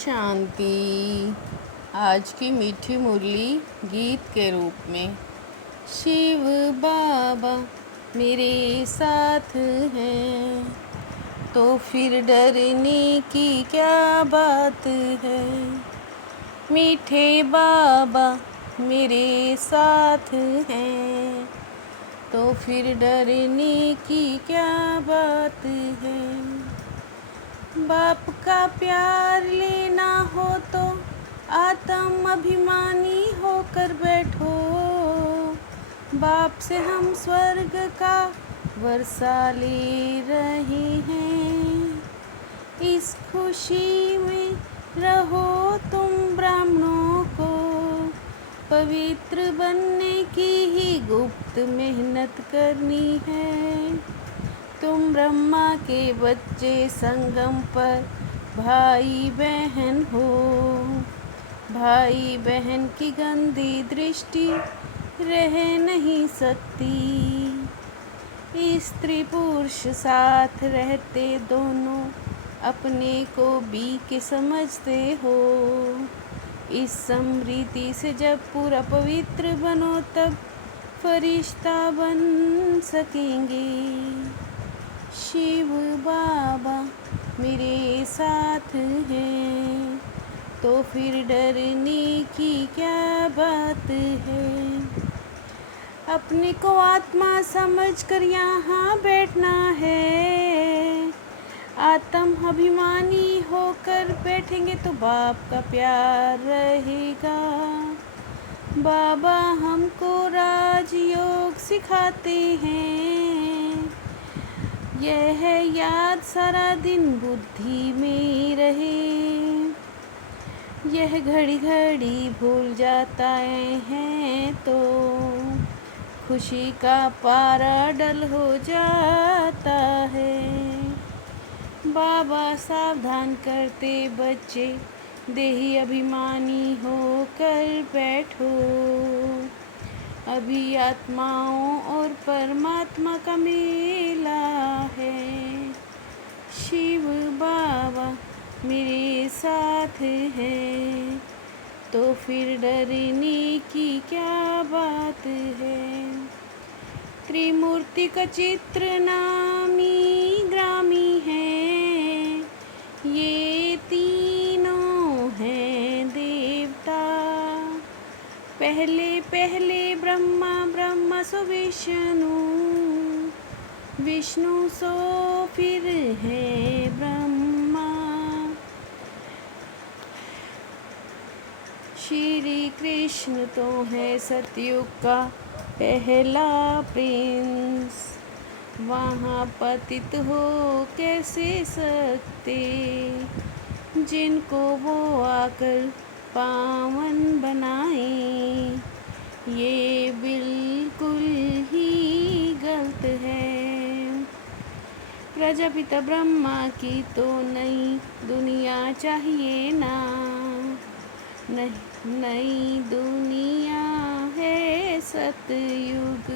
शांति। आज की मीठी मुरली गीत के रूप में। शिव बाबा मेरे साथ हैं तो फिर डरने की क्या बात है। मीठे बाबा मेरे साथ हैं तो फिर डरने की क्या बात है। बाप का प्यार लेना हो तो आत्म अभिमानी होकर बैठो। बाप से हम स्वर्ग का वर्षा ले रहे हैं। इस खुशी में रहो तुम ब्राह्मणों को पवित्र बनने की ही गुप्त मेहनत करनी है। तुम ब्रह्मा के बच्चे संगम पर भाई बहन हो। भाई बहन की गंदी दृष्टि रह नहीं सकती। स्त्री पुरुष साथ रहते दोनों अपने को बीके समझते हो। इस समृद्धि से जब पूरा पवित्र बनो तब फरिश्ता बन सकेंगे। शिव बाबा मेरे साथ हैं तो फिर डरने की क्या बात है। अपने को आत्मा समझकर यहाँ बैठना है। आत्म अभिमानी होकर बैठेंगे तो बाप का प्यार रहेगा। बाबा हमको राजयोग सिखाते हैं। यह याद सारा दिन बुद्धि में रहे। यह घड़ी घड़ी भूल जाता है तो खुशी का पारा डल हो जाता है। बाबा सावधान करते बच्चे देही अभिमानी होकर बैठो। अभी आत्माओं और परमात्मा का मेला है। शिव बाबा मेरे साथ हैं तो फिर डरने की क्या बात है। त्रिमूर्ति का चित्र नामी ग्रामी है। ये तीनों हैं देवता। पहले पहले ब्रह्मा, ब्रह्मा सो विष्णु, विष्णु सो फिर है ब्रह्मा। श्री कृष्ण तो है सतयुग का पहला प्रिंस। वहाँ पतित हो कैसे सकते जिनको वो आकर पावन बनाए। ये बिल्कुल ही गलत है। प्रजापिता ब्रह्मा की तो नई दुनिया चाहिए ना। नई दुनिया है सतयुग।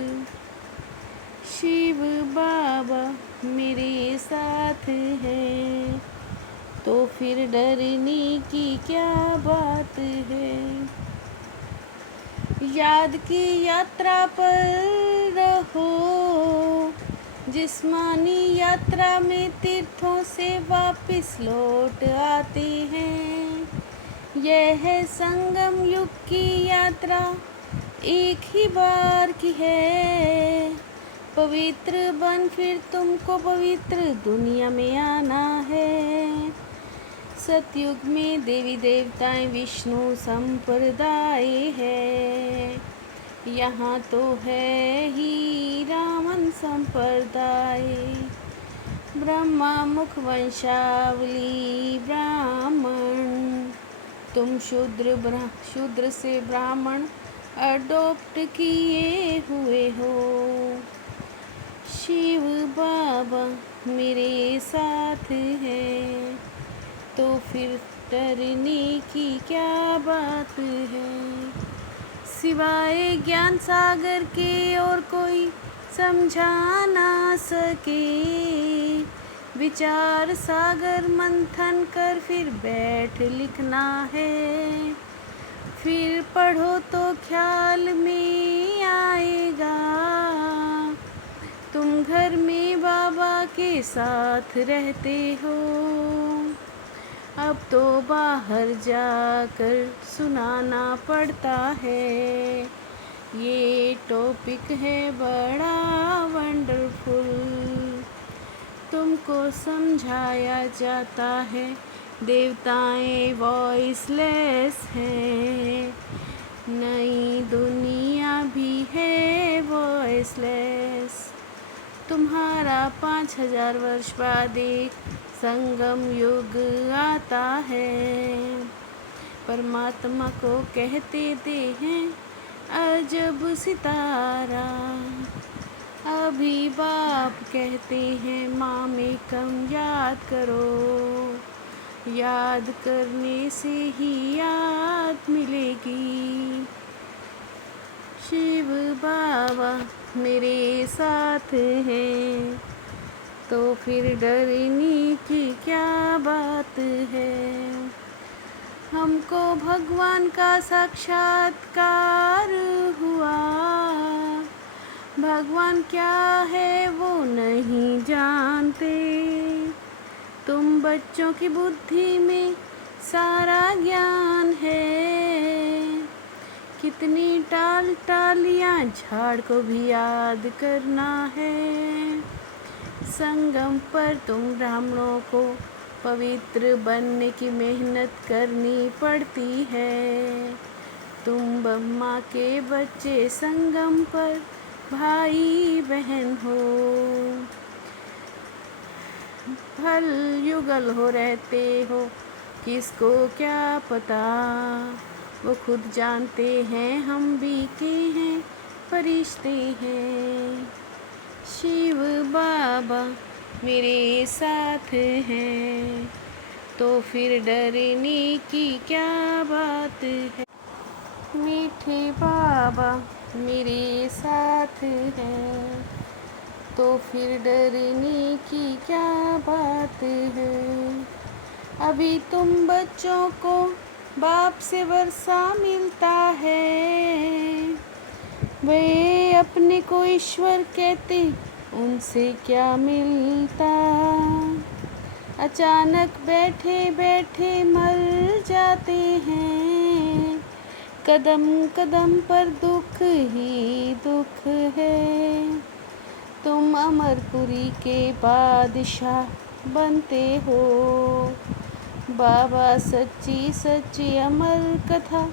शिव बाबा मेरे साथ हैं तो फिर डरने की क्या बात है। याद की यात्रा पर रहो। जिस्मानी यात्रा में तीर्थों से वापस लौट आते हैं। यह संगम युग की यात्रा एक ही बार की है। पवित्र बन फिर तुमको पवित्र दुनिया में आना है। सतयुग में देवी देवताएं विष्णु संप्रदाय है। यहाँ तो है ही रावण संप्रदाय। ब्रह्मा मुख वंशावली ब्राह्मण। तुम शूद्र से ब्राह्मण अडॉप्ट किए हुए हो। शिव बाबा मेरे साथ हैं तो फिर डरने की क्या बात है। सिवाय ज्ञान सागर के और कोई समझा ना सके। विचार सागर मंथन कर फिर बैठ लिखना है। फिर पढ़ो तो ख्याल में आएगा, तुम घर में बाबा के साथ रहते हो। अब तो बाहर जाकर सुनाना पड़ता है। ये टॉपिक है बड़ा वंडरफुल, तुमको समझाया जाता है देवताएं वॉइसलेस हैं, नई दुनिया भी है वॉइसलेस। तुम्हारा 5000 वर्ष बाद एक संगम युग आता है। परमात्मा को कहते थे हैं अजब सितारा, अभी बाप कहते हैं माँ में कम याद करो, याद करने से ही याद मिलेगी। शिव बाबा मेरे साथ हैं, तो फिर डरने की क्या बात है। हमको भगवान का साक्षात्कार हुआ, भगवान क्या है वो नहीं जानते। तुम बच्चों की बुद्धि में सारा ज्ञान है, कितनी टालियाँ झाड़ को भी याद करना है। संगम पर तुम ब्राह्मणों को पवित्र बनने की मेहनत करनी पड़ती है। तुम ब्रह्मा के बच्चे संगम पर भाई बहन हो, फल युगल हो रहते हो, किसको क्या पता। वो खुद जानते हैं हम भी के हैं फरिश्ते हैं। शिव बाबा मेरे साथ हैं, तो फिर डरने की क्या बात है। मीठे बाबा मेरे साथ हैं, तो फिर डरने की क्या बात है। अभी तुम बच्चों को बाप से वर्षा मिलता है, वे अपने को ईश्वर कहते, उनसे क्या मिलता। अचानक बैठे बैठे मर जाते हैं, कदम कदम पर दुख ही दुख है। तुम अमरपुरी के बादशाह बनते हो, बाबा सच्ची सच्ची अमर कथा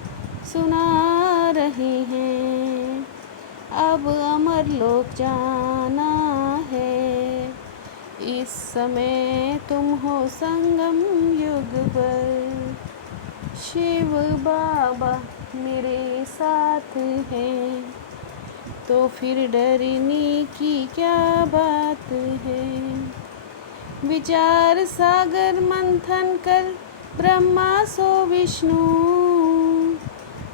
सुना रहे हैं। अब अमर लोक जाना है, इस समय तुम हो संगम युग पर। शिव बाबा मेरे साथ हैं, तो फिर डरने की क्या बात है। विचार सागर मंथन कर ब्रह्मा सो विष्णु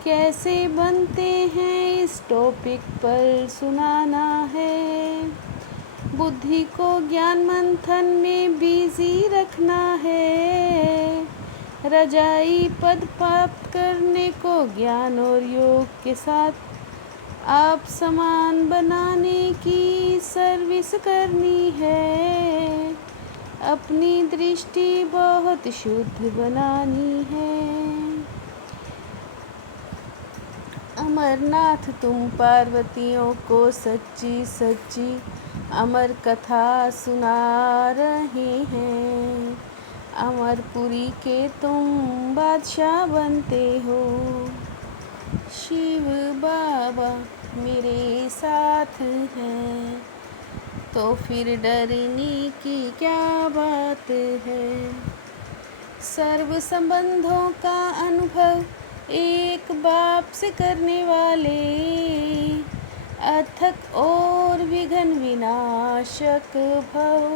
कैसे बनते हैं, इस टॉपिक पर सुनाना है। बुद्धि को ज्ञान मंथन में बिजी रखना है, रजाई पद प्राप्त करने को ज्ञान और योग के साथ आप समान बनाने की सर्विस करनी है। अपनी दृष्टि बहुत शुद्ध बनानी है। अमरनाथ तुम पार्वतियों को सच्ची सच्ची अमर कथा सुना रहे हैं। अमरपुरी के तुम बादशाह बनते हो। शिव बाबा मेरे साथ हैं, तो फिर डरने की क्या बात है। सर्व संबंधों का अनुभव एक बाप से करने वाले, अथक और विघ्न विनाशक भव।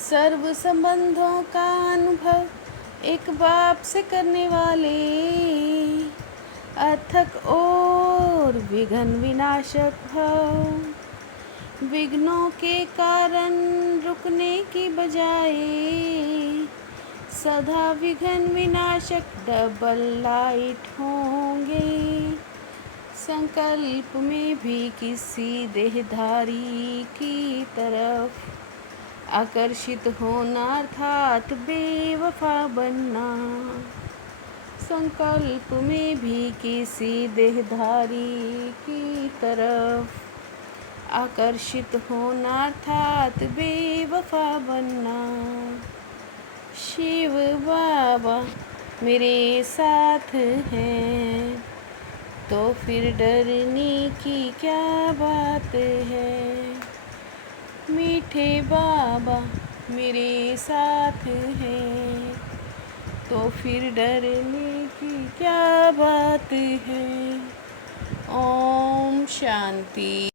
सर्व संबंधों का अनुभव एक बाप से करने वाले, अथक और विघ्न विनाशक भव। विघ्नों के कारण रुकने की बजाय सदा विघ्न विनाशक डबल लाइट होंगे। संकल्प में भी किसी देहधारी की तरफ आकर्षित होना अर्थात बेवफा बनना। संकल्प में भी किसी देहधारी की तरफ आकर्षित होना अर्थात बेवफा बनना। शिव बाबा मेरे साथ हैं तो फिर डरने की क्या बात है। मीठे बाबा मेरे साथ हैं तो फिर डरने की क्या बात है। ओम शांति।